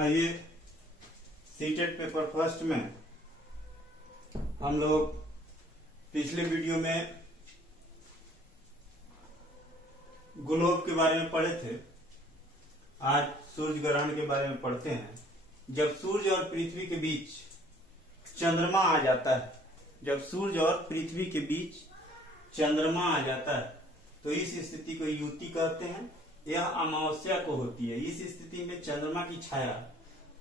आइए CTET paper first में हम लोग पिछले वीडियो में ग्लोब के बारे में पढ़े थे। आज सूर्य ग्रहण के बारे में पढ़ते हैं। जब सूर्य और पृथ्वी के बीच चंद्रमा आ जाता है, जब सूर्य और पृथ्वी के बीच चंद्रमा आ जाता है तो इस स्थिति को युति कहते हैं। यह अमावस्या को होती है। इस स्थिति में चंद्रमा की छाया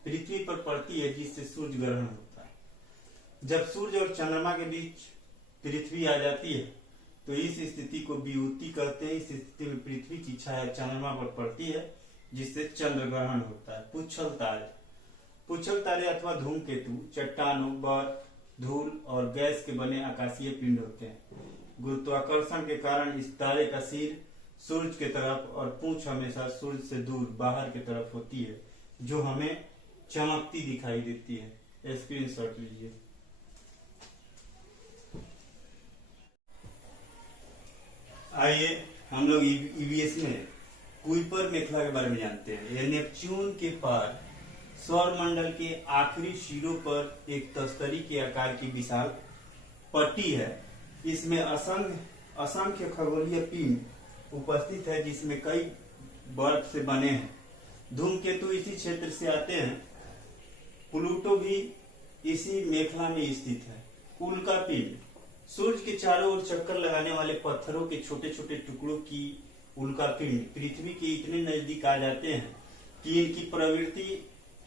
पृथ्वी पर पड़ती है, जिससे सूर्य ग्रहण होता है। जब सूर्य और चंद्रमा के बीच पृथ्वी आ जाती है तो इस स्थिति को वियुति कहते हैं। इस स्थिति में पृथ्वी की छाया चंद्रमा पर पड़ती है, जिससे चंद्र ग्रहण होता है। पुच्छल तारे अथवा धूमकेतु चट्टानों, बर्फ, धूल और गैस के बने आकाशीय पिंड होते हैं। गुरुत्वाकर्षण के कारण इस तारे का सिर सूर्य के तरफ और पूंछ हमेशा सूर्य से दूर बाहर की तरफ होती है, जो हमें चमकती दिखाई देती है। स्क्रीनशॉट लीजिए। आइए हम लोग ईवीएस में कुइपर मेखला के बारे में जानते हैं। यह नेपच्यून के पार सौर मंडल के आखिरी सिरों पर एक तस्तरी के आकार की विशाल पट्टी है। इसमें असंख्य खगोलीय पिंड उपस्थित है, जिसमें कई बर्फ से बने हैं। धूमकेतु इसी क्षेत्र से आते हैं। प्लूटो भी इसी मेखला में स्थित है। उल्का पिंड सूर्य के चारों ओर चक्कर लगाने वाले पत्थरों के छोटे छोटे टुकड़ों की उल्का पिंड पृथ्वी के इतने नजदीक आ जाते हैं कि इनकी प्रवृत्ति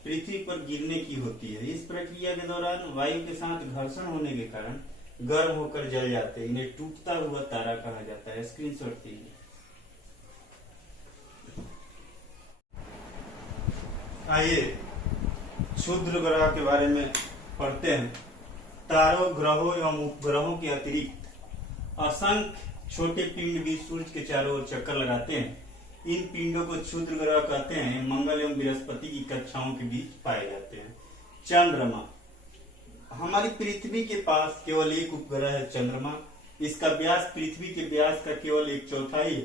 पृथ्वी पर गिरने की होती है। इस प्रक्रिया के दौरान वायु के साथ घर्षण होने के कारण गर्म होकर जल जाते हैं। इन्हें टूटता हुआ तारा कहा जाता है। स्क्रीनशॉट लीजिए। आइए क्षुद्र ग्रह के बारे में पढ़ते हैं। तारों, ग्रहों एवं उपग्रहों के अतिरिक्त असंख्य छोटे पिंड भी सूर्य के चारों ओर चक्कर लगाते हैं। इन पिंडों को क्षुद्र ग्रह कहते हैं। मंगल एवं बृहस्पति की कक्षाओं के बीच पाए जाते हैं। चंद्रमा हमारी पृथ्वी के पास केवल एक उपग्रह है, चंद्रमा। इसका व्यास पृथ्वी के व्यास का केवल 1/4 है।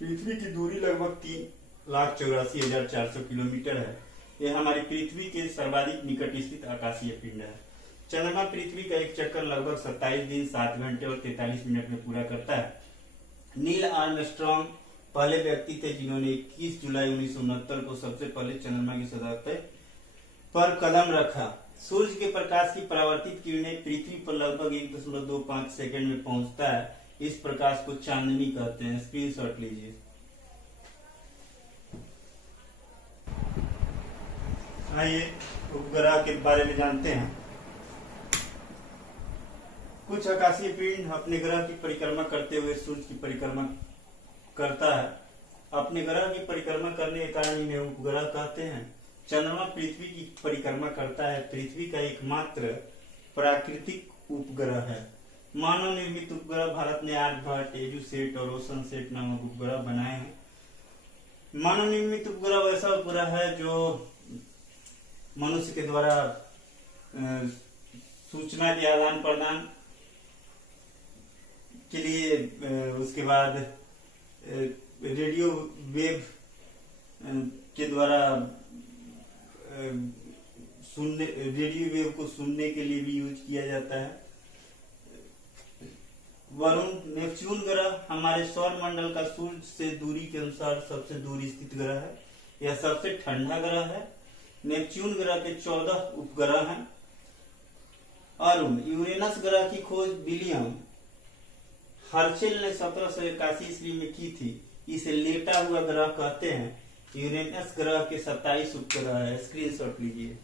पृथ्वी की दूरी लगभग 3,84,400 किलोमीटर है। यह हमारी पृथ्वी के सर्वाधिक निकट स्थित आकाशीय पिंड है। चंद्रमा पृथ्वी का एक चक्कर लगभग 27 दिन 7 घंटे और 43 मिनट में पूरा करता है। नील आर्मस्ट्रॉन्ग पहले व्यक्ति थे जिन्होंने 21 जुलाई 1969 को सबसे पहले चंद्रमा की सतह पर कदम रखा। सूर्य के प्रकाश की परावर्तित किरणें पृथ्वी पर लगभग 1.25 सेकंड में पहुंचता है। इस प्रकाश को चांदनी कहते हैं। स्क्रीनशॉट लीजिए। आइए उपग्रह के बारे में जानते हैं। कुछ आकाशीय पिंड अपने ग्रह की परिक्रमा करते हुए सूर्य की परिक्रमा करता है। अपने ग्रह की परिक्रमा करने के कारण इन्हें उपग्रह कहते हैं। चंद्रमा पृथ्वी की परिक्रमा करता है। पृथ्वी का एकमात्र प्राकृतिक उपग्रह है। मानव निर्मित उपग्रह भारत ने आर्यभट्ट, एजुसेट और ओशनसेट नामक उपग्रह बनाए हैं। मानव निर्मित उपग्रह वैसा उपग्रह है जो मनुष्य के द्वारा सूचना के आदान प्रदान के लिए, उसके बाद रेडियो वेव के द्वारा रेडियो वेव को सुनने के लिए भी यूज किया जाता है। वरुण नेपच्यून ग्रह हमारे सौर मंडल का सूर्य से दूरी के अनुसार सबसे दूर स्थित ग्रह है। यह सबसे ठंडा ग्रह है। नेपच्यून ग्रह के 14 उपग्रह हैं। अरुण यूरेनस ग्रह की खोज विलियम हर्शेल ने 1781 ईस्वी में की थी। इसे लेटा हुआ ग्रह कहते हैं। यूरेनस ग्रह के 27 उपग्रह है। स्क्रीनशॉट लीजिए।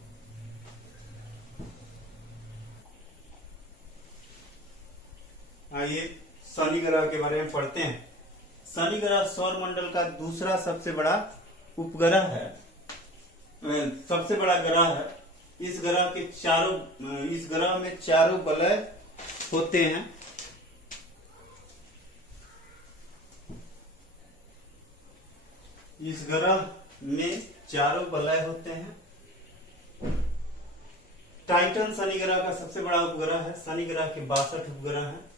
आइए शनि ग्रह के बारे में पढ़ते हैं। शनि ग्रह सौर मंडल का दूसरा सबसे बड़ा उपग्रह है, सबसे बड़ा ग्रह है। इस ग्रह में चारों वलय होते हैं। इस ग्रह में चारों वलय होते हैं। टाइटन शनि ग्रह का सबसे बड़ा उपग्रह है। शनि ग्रह के 62 उपग्रह हैं।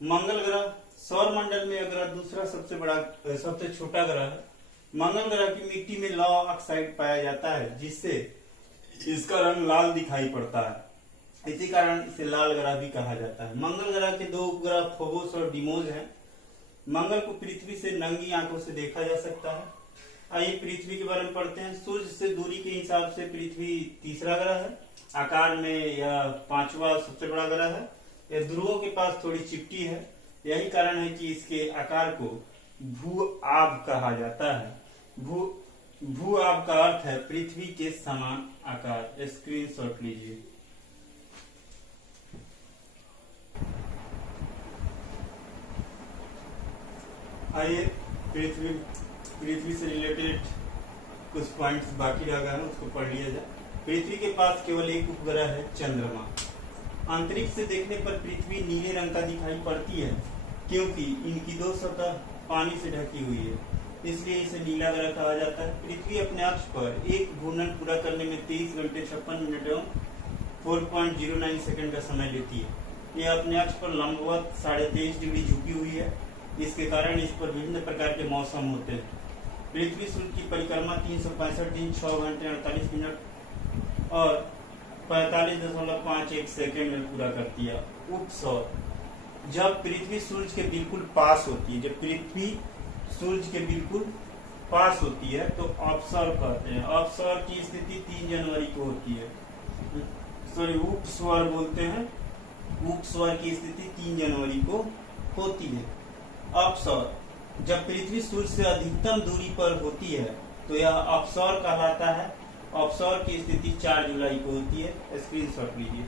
मंगल ग्रह सौर मंडल में अगर दूसरा सबसे छोटा ग्रह है। मंगल ग्रह की मिट्टी में लौह ऑक्साइड पाया जाता है, जिससे इसका रंग लाल दिखाई पड़ता है। इसी कारण इसे लाल ग्रह भी कहा जाता है। मंगल ग्रह के 2 उपग्रह फोबोस और डीमोस हैं। मंगल को पृथ्वी से नंगी आंखों से देखा जा सकता है। आइए पृथ्वी के बारे में पढ़ते हैं। सूर्य से दूरी के हिसाब से पृथ्वी तीसरा ग्रह है। आकार में यह 5वां सबसे बड़ा ग्रह है। यह ध्रुवों के पास थोड़ी चिपटी है। यही कारण है कि इसके आकार को भू आब कहा जाता है। भू आब का अर्थ है पृथ्वी के समान आकार। स्क्रीनशॉट लीजिए। आइए पृथ्वी से रिलेटेड कुछ पॉइंट्स बाकी रह गए हैं, उसको पढ़ लिया जाए। पृथ्वी के पास केवल एक उपग्रह है, चंद्रमा। अंतरिक्ष से देखने पर पृथ्वी नीले रंग का दिखाई पड़ती है, क्योंकि इनकी 2 सतह पानी से ढकी हुई है, इसलिए इसे नीला ग्रह कहा जाता है। पृथ्वी अपने अक्ष पर एक घूर्णन पूरा करने में 23 घंटे 56 मिनट एवं 4.09 सेकंड का समय लेती है। यह अपने अक्ष पर लंबवत 23.5 डिग्री झुकी हुई है। इसके कारण इस पर विभिन्न प्रकार के मौसम होते हैं। पृथ्वी सूर्य की परिक्रमा 365 दिन 6 घंटे 48 मिनट और 45.51 सेकेंड में पूरा करती है। उपसौर, जब पृथ्वी सूर्य के बिल्कुल पास होती है, जब पृथ्वी सूर्य के बिल्कुल पास होती है तो अपसौर कहते हैं। अपसौर की स्थिति 3 जनवरी को होती है। सॉरी, उपस्वर बोलते हैं। उपस्वर की स्थिति 3 जनवरी को होती है। अपसौर, जब पृथ्वी सूर्य से अधिकतम दूरी पर होती है तो यह अपसौर कहलाता है। अपसौर की स्थिति 4 जुलाई को होती है। स्क्रीनशॉट लीजिए।